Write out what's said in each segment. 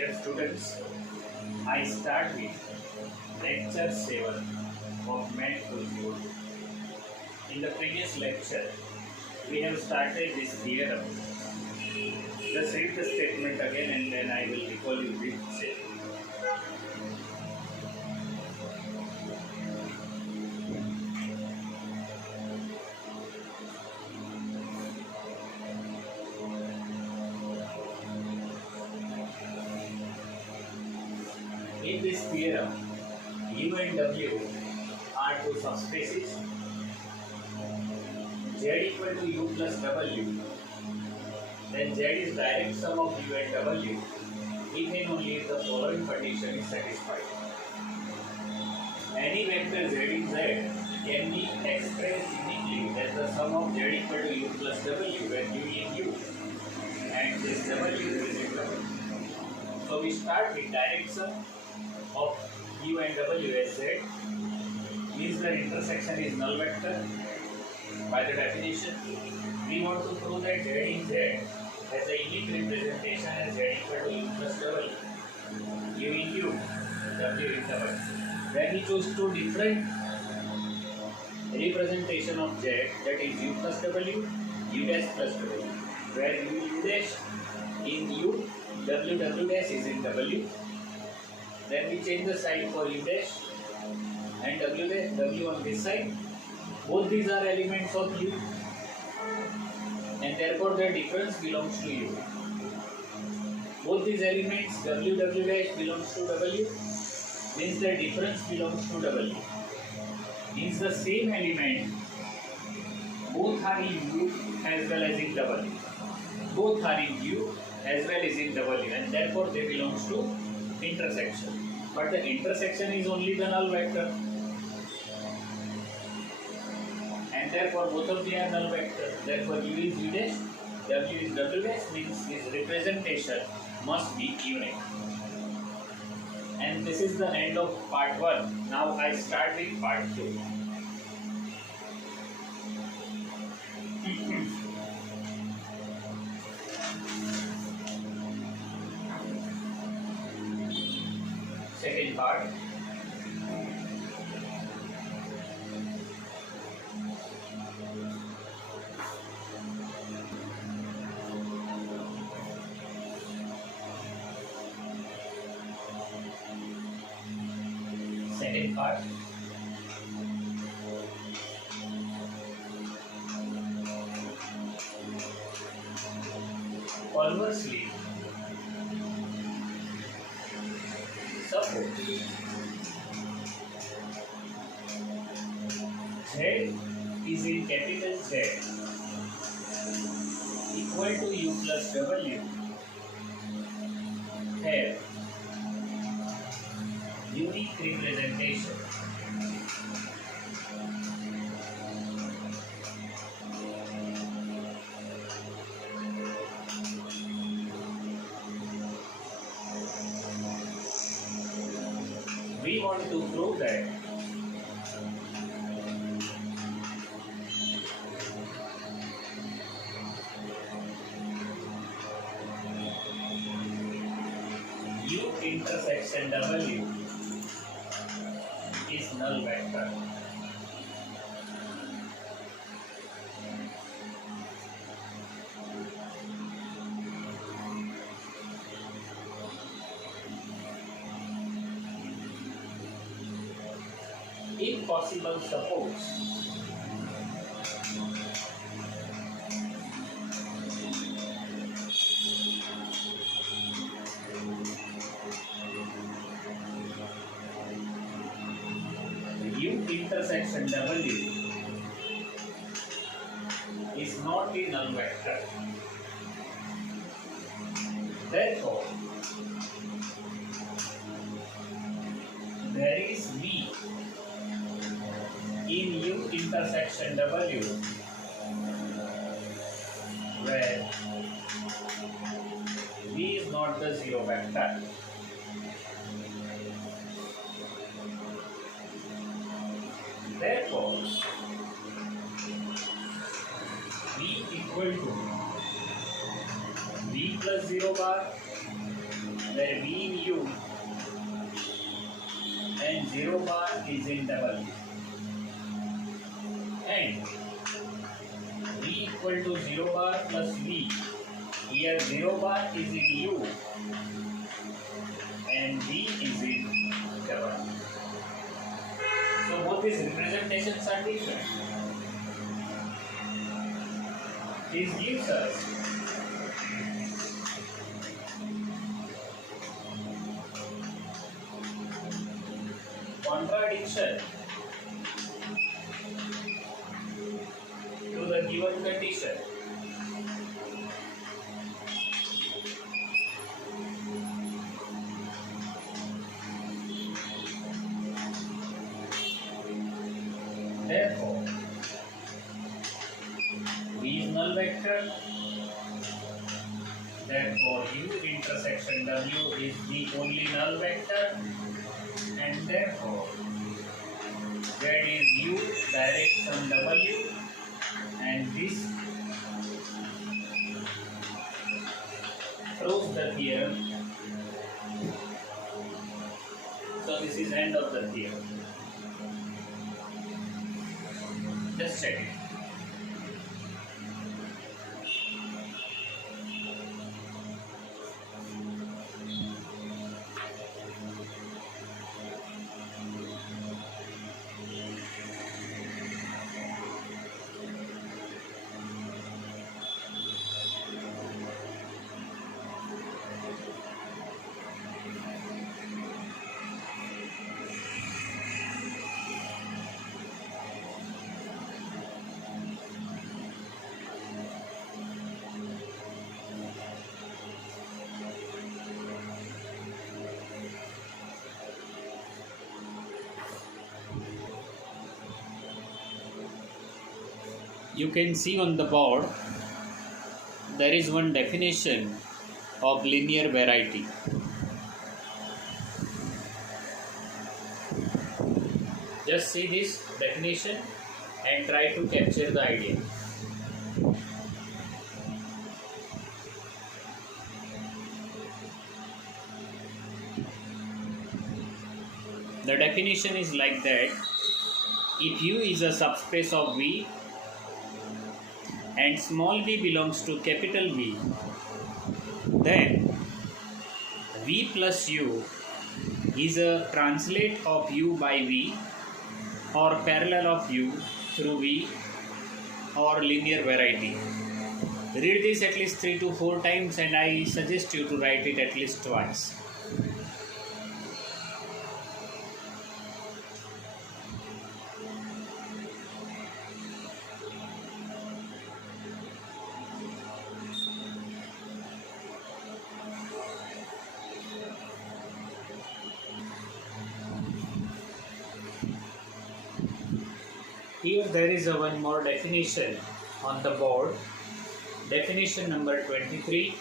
dear students, I start with lecture 7 of Math to Zero. In the previous lecture, we have started this theorem. Just read the statement again and then I will recall you with it. In this theorem, U and W are two subspaces. Z equal to U plus W. Then Z is direct sum of U and W if and only if the following condition is satisfied. Any vector Z in Z can be expressed uniquely as the sum of Z equal to U plus W where U in U and this W is in W. So we start with direct sum of U and W as Z means the intersection is null vector. By the definition, we want to prove that Z in Z has a unique representation as Z equal to U plus W. U in U, W in W. When we choose two different representation of Z, that is U plus W, U dash plus W, where U dash in U, W dash is in W. Then we change the sign for U dash and W dash, W on this side. Both these are elements of U and therefore their difference belongs to U. Both these elements W dash belongs to W means their difference belongs to W. Means the same element both are in U as well as in W. Both are in U as well as in W and therefore they belongs to intersection. But the intersection is only the null vector. And therefore both of them are null vector. Therefore U is U dash, W is W dash means this representation must be unique. And this is the end of part 1. Now I start with part 2. Second part. Second part. Conversely, suppose Z is in capital Z equal to U plus W, have unique representation. We want to prove that U intersection W is null vector. If possible, suppose U intersection W is not a null vector. Therefore, there is V in U intersection W where V is not the zero vector. Therefore, V equal to V plus 0 bar where V in U and 0 bar is in W, and V equal to 0 bar plus V. Here 0 bar is in U and V is in W. So both these representations are different. This gives us contradiction to the given condition. Therefore, V is null vector. Therefore, U intersection W is the only null vector, and therefore Z is U direction W, and this proves the theorem. So this is end of the theorem. Just check it. You can see on the board there is one definition of linear variety. Just see this definition and try to capture the idea. The definition is like that: if U is a subspace of V and small v belongs to capital V, then V plus U is a translate of U by V or parallel of U through V or linear variety. Read this at least 3 to 4 times, and I suggest you to write it at least twice. Here there is one more definition on the board. Definition number 23.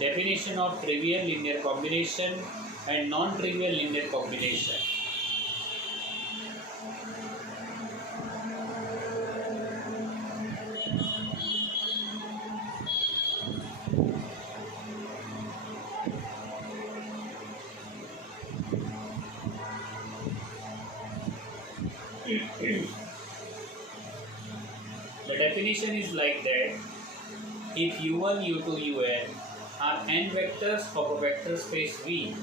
Definition of trivial linear combination and non-trivial linear combination. The definition is like that: if u1, u2, un are n vectors of a vector space V,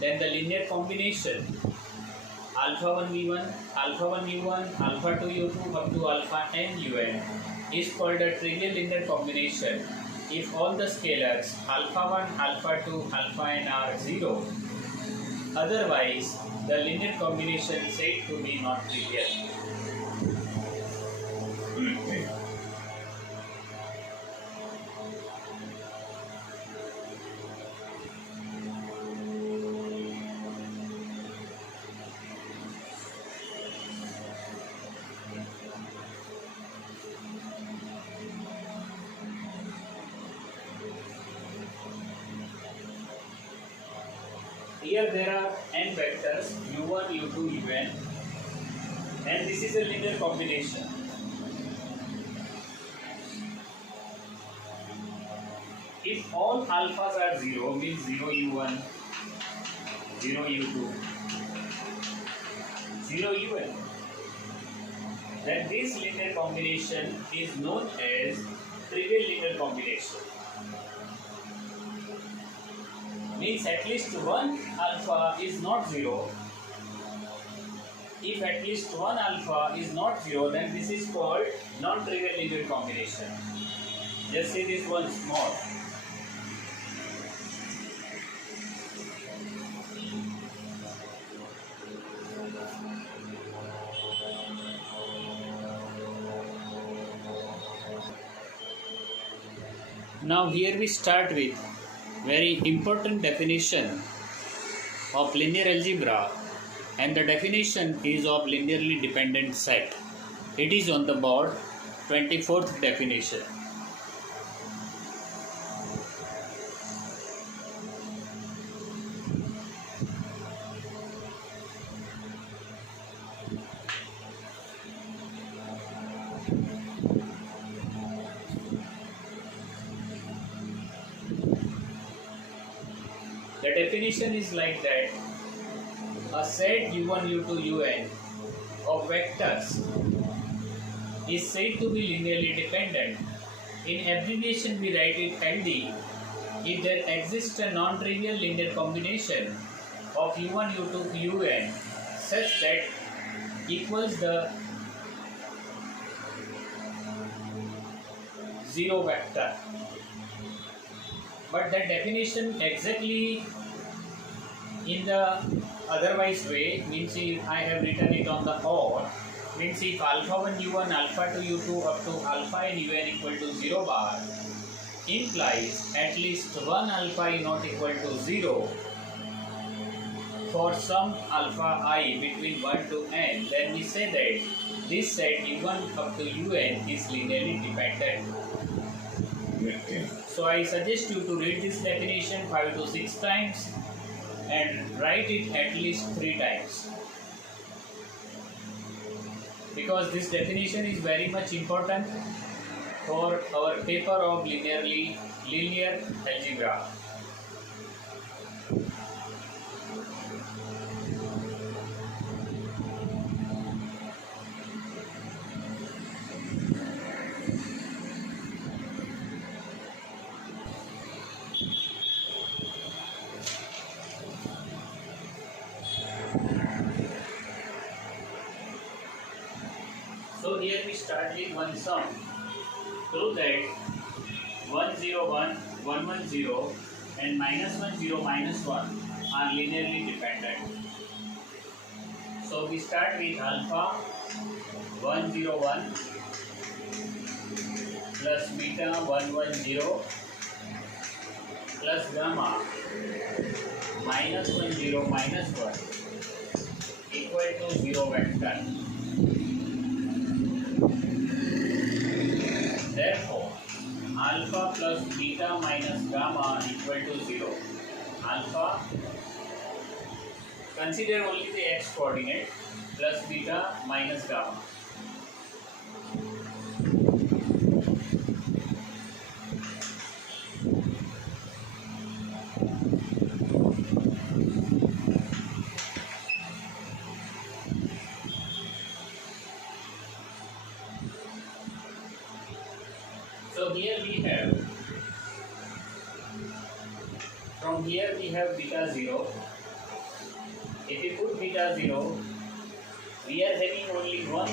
then the linear combination alpha 1 v1, alpha 1 u1, alpha 2 u2 up to alpha n un is called a trivial linear combination if all the scalars alpha 1, alpha 2, alpha n are 0. Otherwise, the linear combination is said to be not trivial. Here there are n vectors u1, u2, un, and this is a linear combination. If all alphas are 0 means 0 u1, 0 u2, 0 un. Then this linear combination is known as trivial linear combination. Means at least one alpha is not 0. If at least one alpha is not 0, then this is called non-trivial linear combination. Just see this one small. Now here we start with very important definition of linear algebra, and the definition is of linearly dependent set. It is on the board, 24th definition. The definition is like that: a set u1, u2, un of vectors is said to be linearly dependent. In abbreviation we write it LD if there exists a non-trivial linear combination of u1, u2, un such that equals the zero vector. But that definition exactly in the otherwise way means if I have written it on the or, means if alpha 1 u1, alpha 2 u2 up to alpha n un equal to 0 bar implies at least one alpha is not equal to 0 for some alpha I between 1 to n, then we say that this set u1 up to un is linearly dependent. So I suggest you to read this definition 5 to 6 times and write it at least 3 times, because this definition is very much important for our paper of linear algebra. So here we start with one sum. Prove that 1 0 1 1 1 0 and minus 1 0 minus 1 are linearly dependent. So we start with alpha 1 0 1 plus beta 1 1 0 plus gamma minus 1 0 minus 1 equal to 0 vector. Therefore, alpha plus beta minus gamma equal to 0. Alpha, consider only the x coordinate, plus beta minus gamma. So here we have, from here we have beta 0. If we put beta 0, we are having only one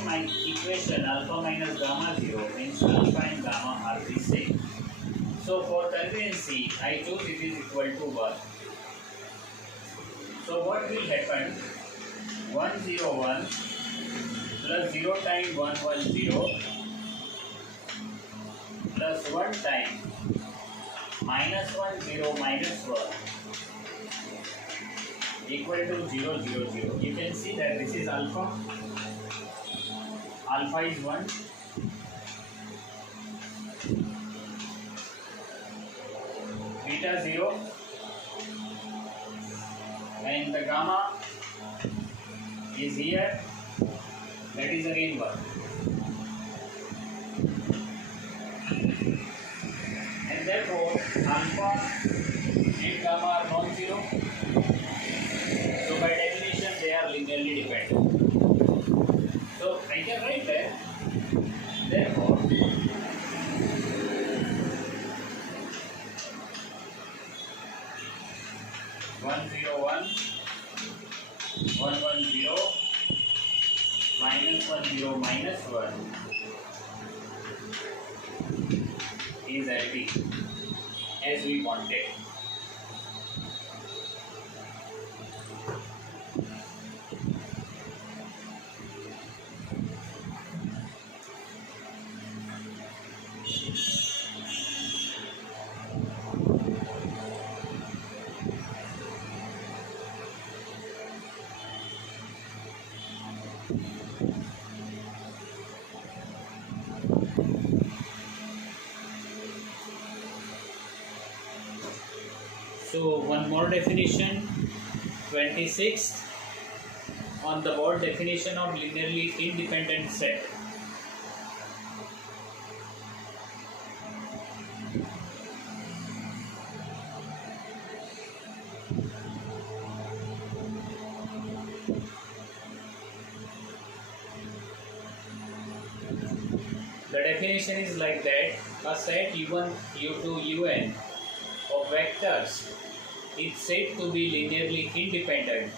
equation, alpha minus gamma 0, means alpha and gamma are the same. So for conveniency, I choose it is equal to 1. So what will happen? 1 0 1 plus 0 times 1 1 0 plus 1 time minus 1 0 minus 1 equal to 0 0 0. You can see that this is alpha. Alpha is 1. Beta 0. And the gamma is here. That is again 1. And therefore alpha alpha and gamma are non-zero. So by definition they are linearly dependent. So I can write that. Therefore, 101, 110, minus 10 minus 1 is LP as we wanted. So one more definition, 26th on the board, definition of linearly independent set. The definition is like that: a set U1, U2, Un of vectors is said to be linearly independent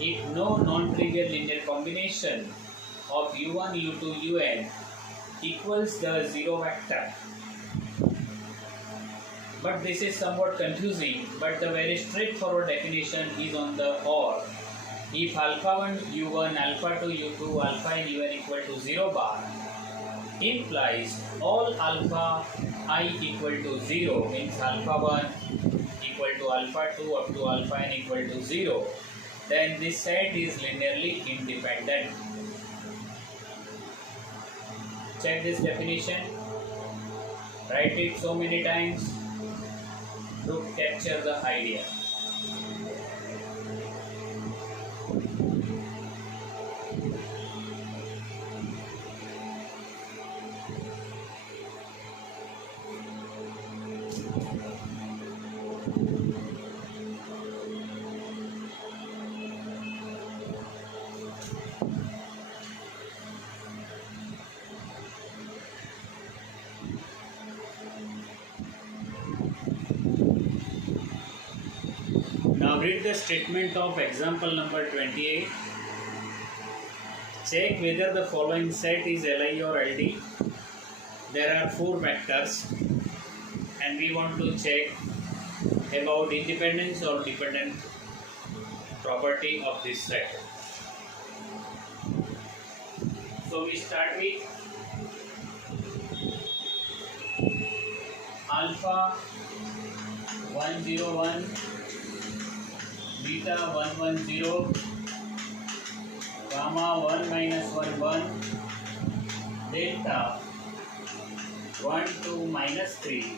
if no non-trivial linear combination of U1, U2, Un equals the zero vector. But this is somewhat confusing, but the very straightforward definition is on the OR. If alpha 1 U1, alpha 2 U2, alpha n Un equal to 0 bar, implies all alpha I equal to 0, means alpha 1 equal to alpha 2 up to alpha n equal to 0, then this set is linearly independent. Check this definition, write it so many times to capture the idea. Now read the statement of example number 28. Check whether the following set is Li or Ld. There are 4 vectors and we want to check about independence or dependent property of this set. So we start with alpha 101, beta 110, gamma 1 minus 1 1, delta 1 2 minus 3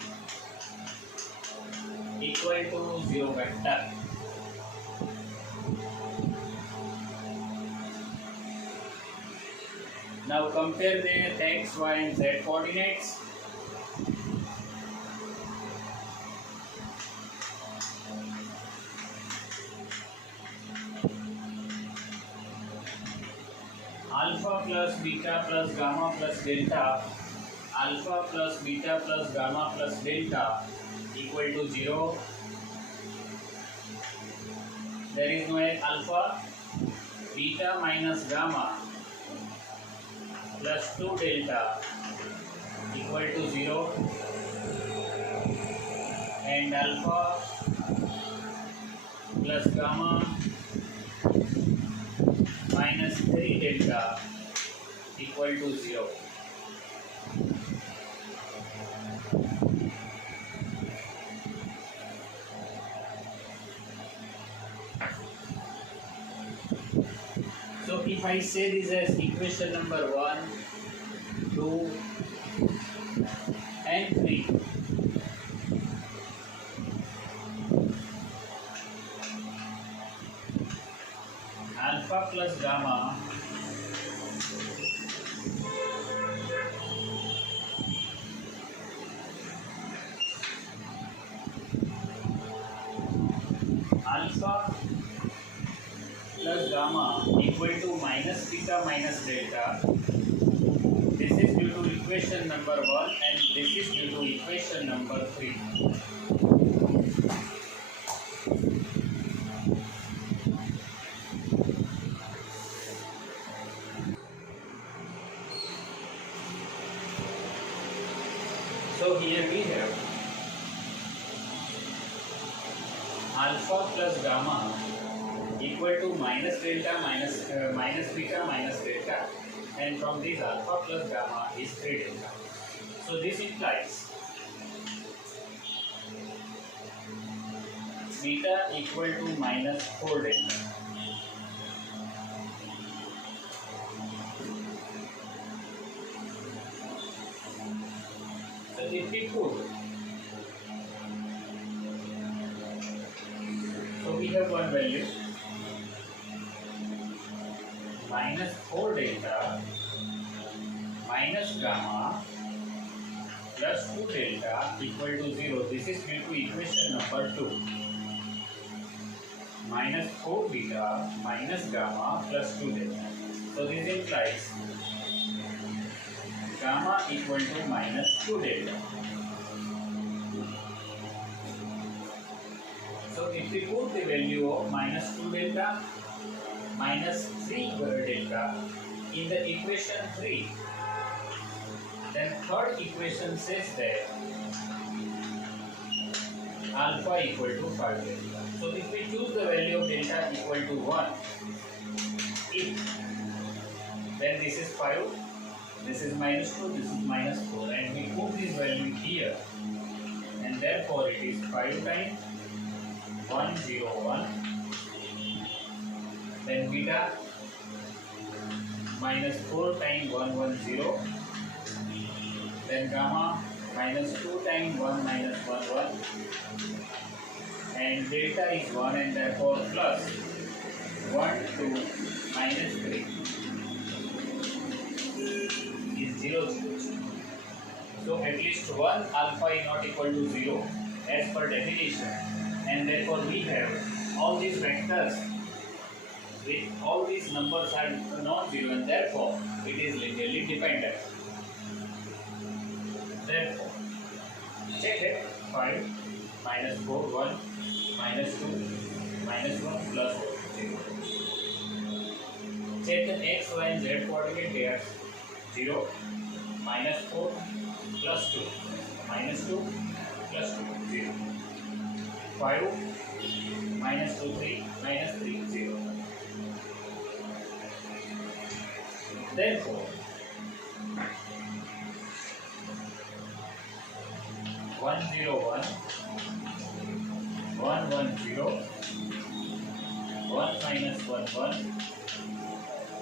equal to 0 vector. Now compare their x, y and z coordinates. Alpha plus beta plus gamma plus delta, alpha plus beta plus gamma plus delta equal to 0. There is no alpha. Beta minus gamma plus 2 delta equal to 0, and alpha plus gamma minus 3 delta equal to 0. So if I say this as equation number 1, 2 and 3, alpha plus gamma gamma equal to minus theta minus delta. This is due to equation number 1 and this is due to equation number 3. So here we have alpha plus gamma equal to minus delta minus theta minus delta, and from this alpha plus gamma is 3 delta. So this implies beta equal to minus 4 delta. So if we put, so we have one value minus 4 delta minus gamma plus 2 delta equal to 0. This is due to equation number 2. Minus 4 beta minus gamma plus 2 delta. So this implies gamma equal to minus 2 delta. So if we put the value of minus 2 delta minus 3 delta in the equation 3, then third equation says that alpha equal to 5 delta. So if we choose the value of delta equal to 1, then this is 5, this is minus 2, this is minus 4, and we put this value here, and therefore it is 5 times 101, then beta minus 4 times 110, then gamma minus 2 times 1 minus 11, and delta is 1, and therefore plus 1 2 minus 3 is 0 0. So at least one alpha is not equal to 0 as per definition, and therefore we have all these vectors with all these numbers are non-zero, and therefore it is linearly dependent. Therefore, check it. 5 minus 4 1 minus 2 minus 1 plus 0. Check the x, y and z coordinate here. 0 minus 4 plus 2 minus 2 plus 2 0. 5 minus 2 3 minus 3 0. Therefore 101 110 1 minus 11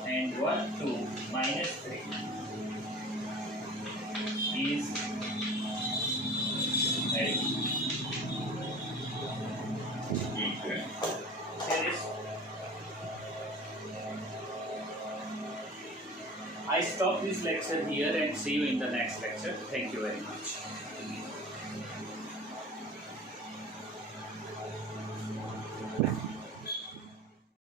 and 1 2 minus 3 is 8. Here is. I stop this lecture here and see you in the next lecture. Thank you very much.